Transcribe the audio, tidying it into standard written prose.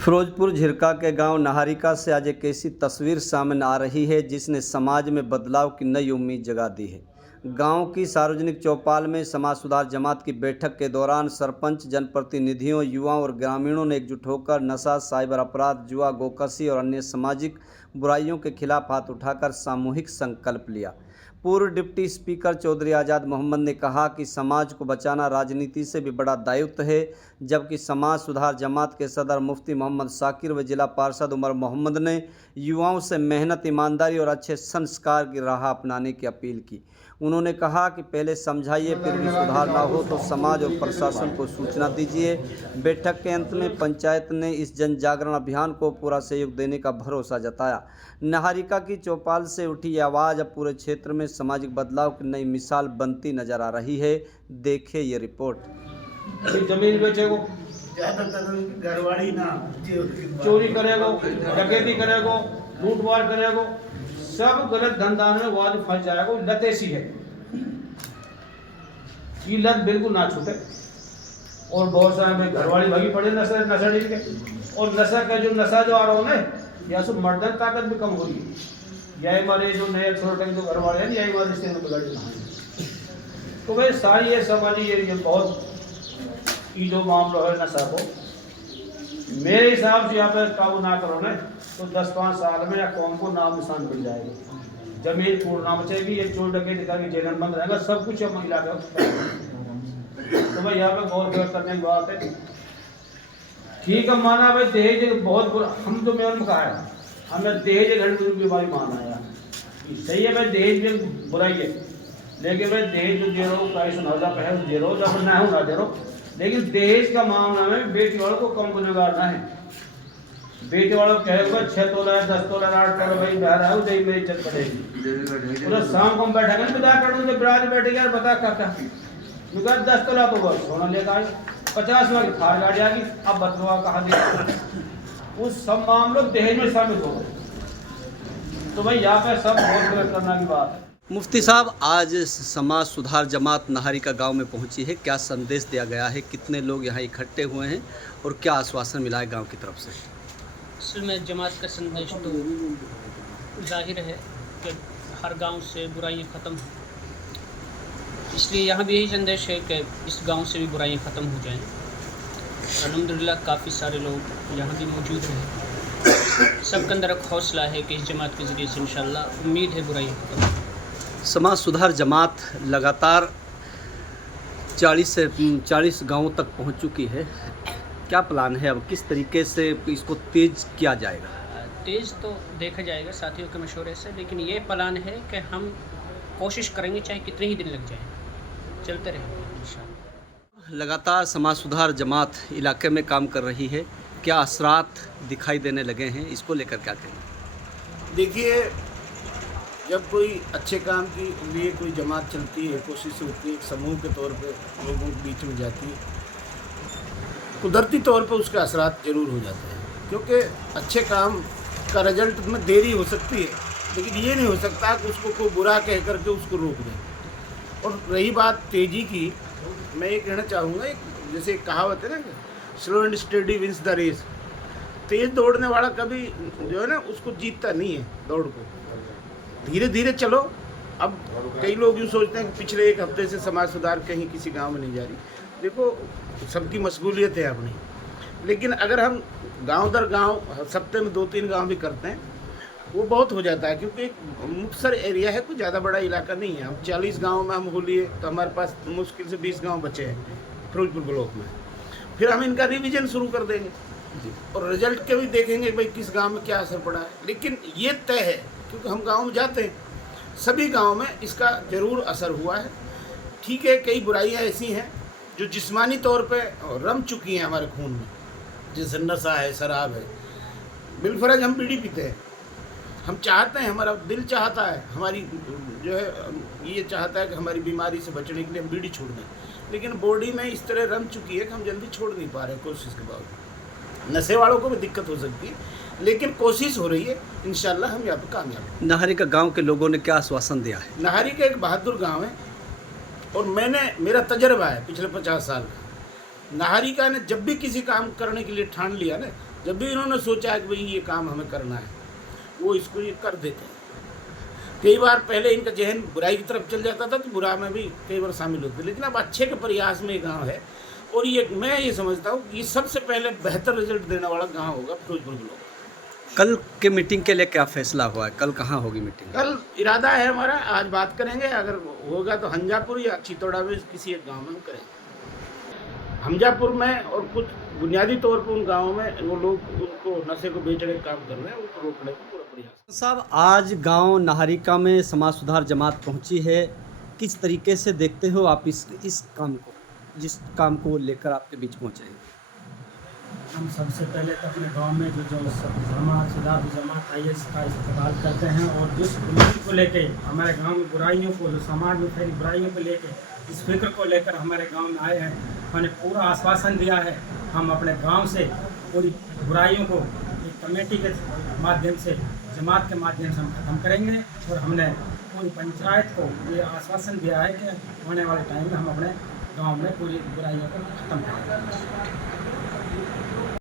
फिरोजपुर झिरका के गांव नहारिका से आज एक ऐसी तस्वीर सामने आ रही है जिसने समाज में बदलाव की नई उम्मीद जगा दी है। गांव की सार्वजनिक चौपाल में समाज सुधार जमात की बैठक के दौरान सरपंच, जनप्रतिनिधियों, युवाओं और ग्रामीणों ने एकजुट होकर नशा, साइबर अपराध, जुआ, गोकशी और अन्य सामाजिक बुराइयों के खिलाफ हाथ उठाकर सामूहिक संकल्प लिया। पूर्व डिप्टी स्पीकर चौधरी आज़ाद मोहम्मद ने कहा कि समाज को बचाना राजनीति से भी बड़ा दायित्व है, जबकि समाज सुधार जमात के सदर मुफ्ती मोहम्मद साकिर व जिला पार्षद उमर मोहम्मद ने युवाओं से मेहनत, ईमानदारी और अच्छे संस्कार की राह अपनाने की अपील की। उन्होंने कहा कि पहले समझाइए, फिर भी सुधार ना हो तो समाज और प्रशासन को सूचना दीजिए। बैठक के अंत में पंचायत ने इस जन जागरण अभियान को पूरा सहयोग देने का भरोसा जताया। नहारिका की चौपाल से उठी आवाज़ अब पूरे क्षेत्र में सामाजिक बदलाव की नई मिसाल बनती नजर आ रही है। देखिए ये रिपोर्ट। जमीन बेचेगो, घरवाड़ी ना चोरी करेगो, डकैती करेगो, लूटमार करेगो, सब गलत धंधा में वो आदमी फंस जाएगा। लत ऐसी है, ये लत बिल्कुल ना छूटे। और बहुत सारे घरवाड़ी भागी पड़े नशा के, और नशा का जो नशा जो आ रहा हो ना, या सो मर्दन ताकत भी कम हो रही है। यही हमारे जो नए छोटे जो घरवाले हैं, यही हमारे रिश्ते में बिगड़ रहे। तो भाई सारी ये समाजी ये बहुत ये जो मामला है नशा को, मेरे हिसाब से यहाँ पर काबू ना करो ना तो 10-5 साल में या कौम को नाम निशान मिल जाएगा। जमीन पूर्ण बचेगी, ये चोर डकैती करके जेल में बंद रहेगा, सब कुछ हम इलाके तो भाई यहाँ पे गौर करने की बात है। ठीक है, माना भाई दहेज बहुत बुरा, हम तो मेरे कहा है, हमें दहेज घर में बीमारी माना यार, सही है भाई, दहेज भी बुराई है, लेकिन भाई दहेज जो दे रहा हूँ प्राइस नौजा पहल दे रहा हूँ, जब ना हो ना दे रहा हूँ, लेकिन दहेज का मामला में बेटी वालों को कम गुनहगारना है। बेटी वालों को कहेगा 6 तोला 10 तोला 8 तोला भाई बहरा है, उधर मेरी इज्जत बढ़ेगी। पूरा शाम को हम बैठेंगे ना, बता कर दूँ बिराज बैठे यार, बता क्या 10 तोला तो बस सोना लेकर आए, 50 लाख की थार गाड़ी आ गई, अब बतवा कहा दिया। उस सब मामलों दहेज में शामिल हो गए। तो भाई यहाँ पे सब बहुत गलत करना की बात है। मुफ्ती साहब, आज समाज सुधार जमात नहारिका गांव में पहुंची है, क्या संदेश दिया गया है, कितने लोग यहां इकट्ठे हुए हैं और क्या आश्वासन मिला है गांव की तरफ से? असल में जमात का संदेश तो जाहिर है कि हर गांव से बुराइयां ख़त्म हो, इसलिए यहाँ भी यही संदेश है कि इस गांव से भी बुराइयां ख़त्म हो जाएं। अल्हम्दुलिल्लाह काफ़ी सारे लोग यहाँ भी मौजूद हैं। सबके अंदर एक हौसला है कि इस जमात के ज़रिए से इंशाअल्लाह उम्मीद है बुराइयां ख़त्म हो। समाज सुधार जमात लगातार 40 गांवों तक पहुंच चुकी है, क्या प्लान है, अब किस तरीके से इसको तेज़ किया जाएगा? तेज़ तो देखा जाएगा साथियों के मशवरे से, लेकिन ये प्लान है कि हम कोशिश करेंगे चाहे कितने ही दिन लग जाए, चलते रहेंगे इंशाअल्लाह। लगातार समाज सुधार जमात इलाके में काम कर रही है, क्या असरात दिखाई देने लगे हैं, इसको लेकर क्या कहेंगे? देखिए, जब कोई अच्छे काम के लिए कोई जमात चलती है, कोशिश होती है, एक समूह के तौर पे लोगों के बीच में जाती है, कुदरती तौर पे उसके असरात ज़रूर हो जाते हैं। क्योंकि अच्छे काम का रिजल्ट में देरी हो सकती है, लेकिन ये नहीं हो सकता कि उसको कोई बुरा कह करके उसको रोक दें। और रही बात तेज़ी की, मैं ये कहना चाहूँगा, जैसे कहावत है ना, slow and steady wins the race. तेज़ दौड़ने वाला कभी जो है ना उसको जीतता नहीं है दौड़ को, धीरे धीरे चलो। अब कई लोग यूँ सोचते हैं कि पिछले 1 हफ्ते से समाज सुधार कहीं किसी गांव में नहीं जा रही। देखो, सबकी मशगूलियत है अपनी, लेकिन अगर हम गांव दर गांव हफ्ते में 2-3 गांव भी करते हैं, वो बहुत हो जाता है। क्योंकि एक मुख्तर एरिया है, कोई ज़्यादा बड़ा इलाका नहीं है। हम 40 गाँव में हम हो लिए तो हमारे पास मुश्किल से 20 गाँव बचे हैं फिरोजपुर ब्लॉक में। फिर हम इनका रिवीजन शुरू कर देंगे और रिजल्ट के भी देखेंगे भाई किस गाँव में क्या असर पड़ा है। लेकिन ये तय है, क्योंकि हम गांव में जाते हैं, सभी गांव में इसका ज़रूर असर हुआ है। ठीक है, कई बुराइयां ऐसी हैं जो जिस्मानी तौर पे रम चुकी हैं हमारे खून में, जैसे नशा है, शराब है। बिलफर्ज हम बीड़ी पीते हैं, हम चाहते हैं, हमारा दिल चाहता है, हमारी जो है ये चाहता है कि हमारी बीमारी से बचने के लिए हम बीड़ी छोड़ दें, लेकिन बॉडी में इस तरह रम चुकी है कि हम जल्दी छोड़ नहीं पा रहे कोशिश के बावजूद। नशे वालों को भी दिक्कत हो सकती है, लेकिन कोशिश हो रही है, इंशाल्लाह हम यहाँ पे कामयाब। नहारिका गांव के लोगों ने क्या आश्वासन दिया है? नहारिका एक बहादुर गांव है और मेरा तजर्बा है पिछले 50 साल का। नहारिका ने जब भी किसी काम करने के लिए ठान लिया ना, जब भी इन्होंने सोचा है कि भाई ये काम हमें करना है, वो इसको ये कर देते हैं। कई बार पहले इनका जहन बुराई की तरफ चल जाता था तो बुरा में भी कई बार शामिल होते, लेकिन अब अच्छे के प्रयास में ये गाँव है। और ये मैं ये समझता हूँ कि ये सबसे पहले बेहतर रिजल्ट देने वाला गाँव होगा फिरोजपुर ब्लॉक। कल के मीटिंग के लिए क्या फैसला हुआ है? कल कहाँ होगी मीटिंग? कल इरादा है हमारा, आज बात करेंगे, अगर होगा तो हंजापुर या चितौड़ा में किसी एक गांव में हम करेंगे। हमजापुर में और कुछ बुनियादी तौर पर उन गांवों में वो लोग उनको नशे को बेचने का काम कर रहे हैं, उनको रोकने का पूरा प्रयास। साहब, आज गांव नाहरिका में समाज सुधार जमात पहुंची है, किस तरीके से देखते हो आप इस काम को, जिस काम को लेकर आपके बीच पहुंचे हैं? हम सबसे पहले तो अपने गांव में जो समाज सुधार जमात IS का इस्तेमाल करते हैं और जिस बुराई को लेके हमारे गांव में बुराइयों को, जो समाज में फैली बुराइयों को लेके, इस फिक्र को लेकर हमारे गांव में आए हैं। हमने पूरा आश्वासन दिया है, हम अपने गांव से पूरी बुराइयों को एक कमेटी के माध्यम से, जमात के माध्यम से हम खत्म करेंगे। और हमने पूरी पंचायत को ये आश्वासन दिया है कि आने वाले टाइम में हम अपने गाँव में पूरी बुराइयों को खत्म करेंगे।